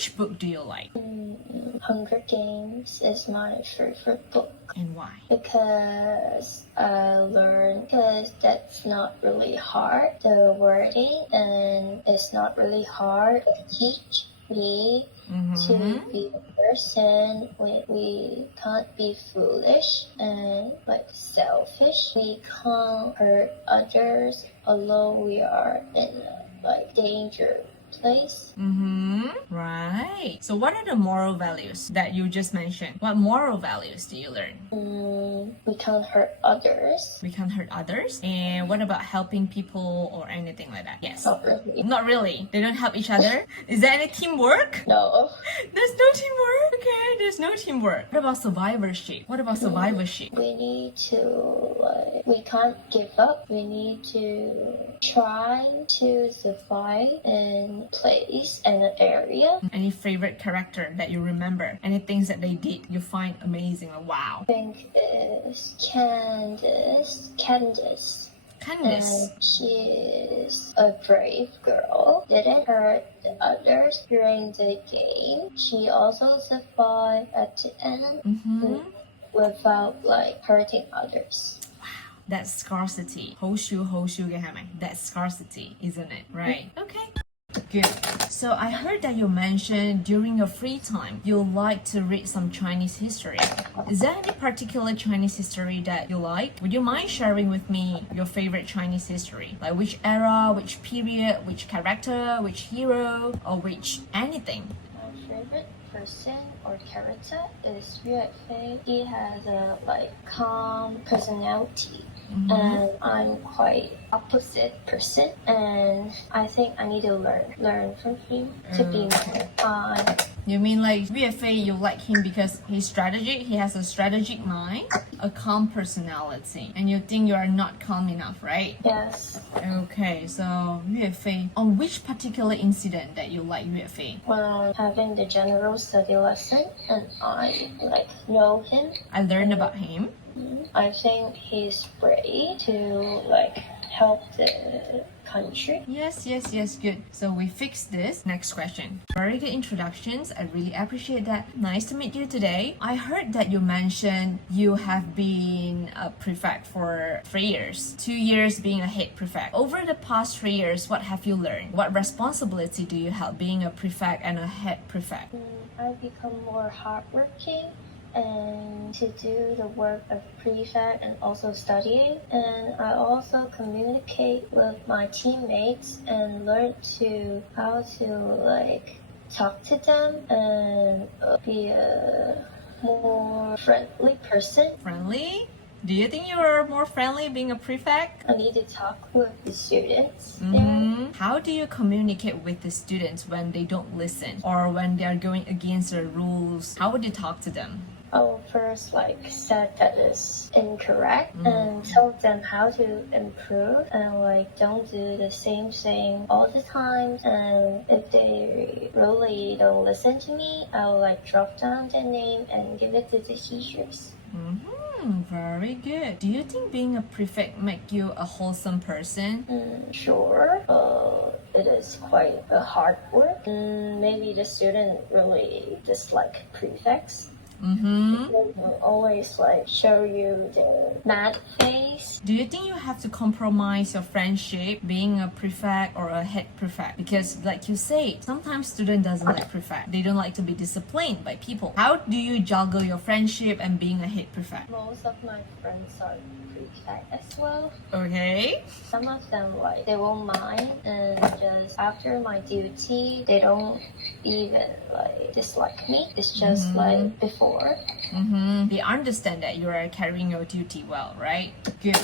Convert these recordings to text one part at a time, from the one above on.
which book do you like? Hunger Games is my favorite book. And why? Because that's not really hard, the wording, and it's not really hard to teach me to be a person. We can't be foolish and like selfish. We can't hurt others although we are in a like danger place. Right. So what are the moral values that you just mentioned? What moral values do you learn? We can't hurt others. We can't hurt others. And what about helping people or anything like that? Yes. Not really. Not really. They don't help each other. Is there any teamwork? No. There's no teamwork. Okay, there's no teamwork. What about survivorship? We need to we can't give up. We need to try to survive in place and an area. Any favorite character that you remember? Any things that they did you find amazing? Like, wow. I think is Candace. Candace. And she is a brave girl. Didn't hurt the others during the game. She also survived at the end without like hurting others. That's scarcity. 好少嘅係咪? That's scarcity, isn't it? Right. Okay. Good. So I heard that you mentioned during your free time you like to read some Chinese history. Is there any particular Chinese history that you like? Would you mind sharing with me your favorite Chinese history? Like which era, which period, which character, which hero, or which anything? My favorite person or character is Yue Fei. He has a like calm personality. And I'm quite opposite person, and I think I need to learn from him to be more calm. You mean like Yue Fei, you like him because he's strategic, he has a strategic mind, a calm personality, and you think you are not calm enough, right? Yes. Okay, so Yue Fei, on which particular incident that you like Yue Fei? Well, having the general study lesson, and I like know him. I learned about him. I think he's brave to like help the country. Yes, good. So we fixed this. Next question. Very good introductions. I really appreciate that. Nice to meet you today. I heard that you mentioned you have been a prefect for 3 years. 2 years being a head prefect. Over the past 3 years, what have you learned? What responsibility do you have being a prefect and a head prefect? I've become more hardworking and to do the work of prefect and also studying, and I also communicate with my teammates and learn to how to like talk to them and be a more friendly person. Friendly? Do you think you're more friendly being a prefect? I need to talk with the students. How do you communicate with the students when they don't listen or when they are going against the rules? How would you talk to them? I will first like said that is incorrect and tell them how to improve and like don't do the same thing all the time. And if they really don't listen to me, I'll like drop down their name and give it to the teachers. Very good. Do you think being a prefect make you a wholesome person? Sure. It is quite a hard work. Maybe the student really dislike prefects. They will always like show you their mad face. Do you think you have to compromise your friendship being a prefect or a head prefect? Because like you say, sometimes student doesn't like prefect. They don't like to be disciplined by people. How do you juggle your friendship and being a head prefect? Most of my friends are prefect as well. Okay. Some of them like they won't mind, and just after my duty they don't even like dislike me. It's just like before. They understand that you are carrying your duty well, right? Good.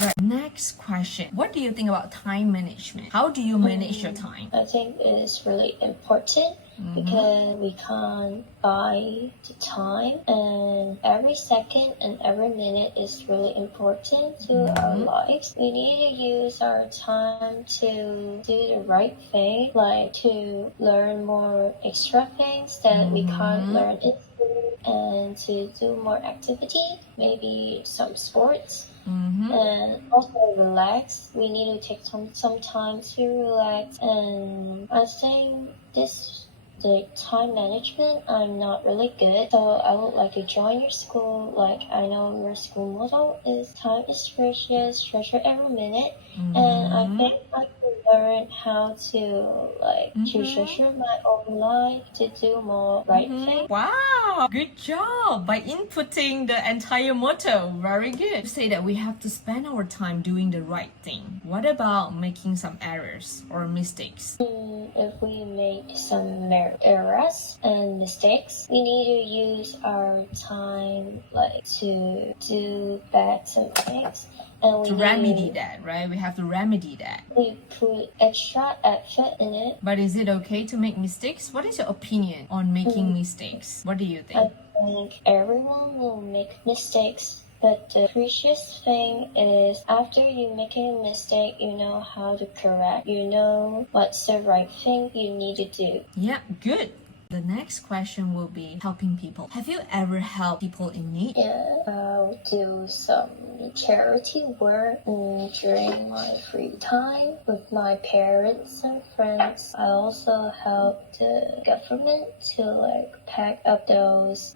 Right. Next question. What do you think about time management? How do you manage your time? I think it is really important because we can't buy the time, and every second and every minute is really important to our lives. We need to use our time to do the right thing, like to learn more extra things that we can't learn in school, and to do more activity, maybe some sports. And also relax. We need to take some time to relax, and I think this the time management, I'm not really good. So I would like to join your school. Like I know your school motto is time is precious, treasure every minute. And I think I can learn how to to treasure my own life, to do more right things. Wow, good job by inputting the entire motto. Very good. You say that we have to spend our time doing the right thing. What about making some errors or mistakes? If we make some errors and mistakes, we need to use our time to do back some things. And we To remedy that, right? We have to remedy that. We put extra effort in it. But is it okay to make mistakes? What is your opinion on making mistakes? What do you think? I think everyone will make mistakes. But the precious thing is after you make a mistake, you know how to correct. You know what's the right thing you need to do. Yeah, good. The next question will be helping people. Have you ever helped people in need? Yeah, I'll do some charity work during my free time with my parents and friends. I also help the government to pack up those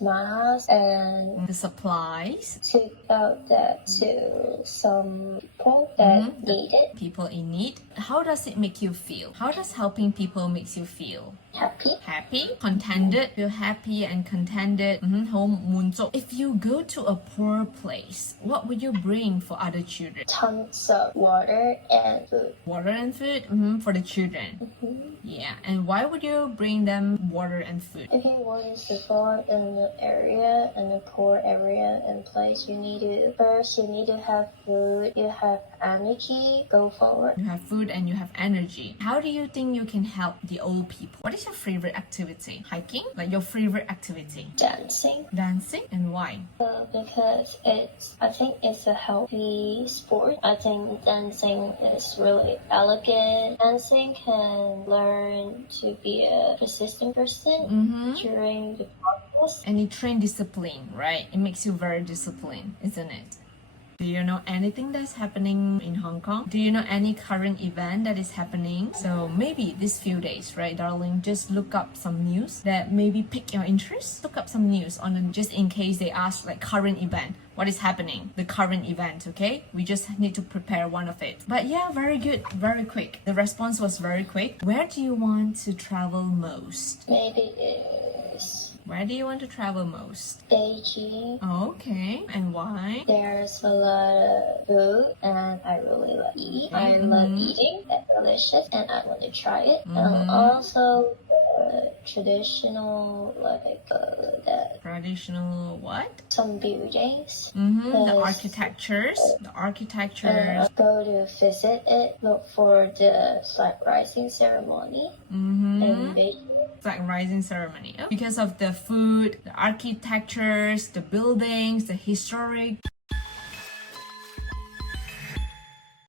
masks and The supplies. to out that to some people that need it. People in need. How does it make you feel? How does helping people makes you feel? Happy. Happy, contented, feel happy and contented. If you go to a poor place, what would you bring for other children? Tons of water and food. Water and food for the children. Yeah, and why would you bring them water and food? If you want to survive in the area, in a poor area and place, you need to have food, you have energy, go forward. You have food and you have energy. How do you think you can help the old people? What is your favorite activity? Hiking? Like your favorite activity? Dancing. Dancing? And why? Because I think it's a healthy sport. I think dancing is really elegant. Dancing can learn to be a persistent person during the process. And it train discipline, right? It makes you very disciplined, isn't it? Do you know anything that's happening in Hong Kong? Do you know any current event that is happening? So maybe these few days, right, darling, just look up some news that maybe pique your interest. Look up some news on just in case they ask current event. What is happening? The current event, okay? We just need to prepare one of it. But yeah, very good, very quick. The response was very quick. Where do you want to travel most? Maybe Where do you want to travel most? Beijing. Okay, and why? There's a lot of food and I really love eating. I love eating. It's delicious and I want to try it. And also traditional Traditional what? some buildings. The architectures. The architectures. Go to visit it. Look for the flag rising ceremony in Beijing. Flag rising ceremony. Because of the food, the architectures, the buildings, the historic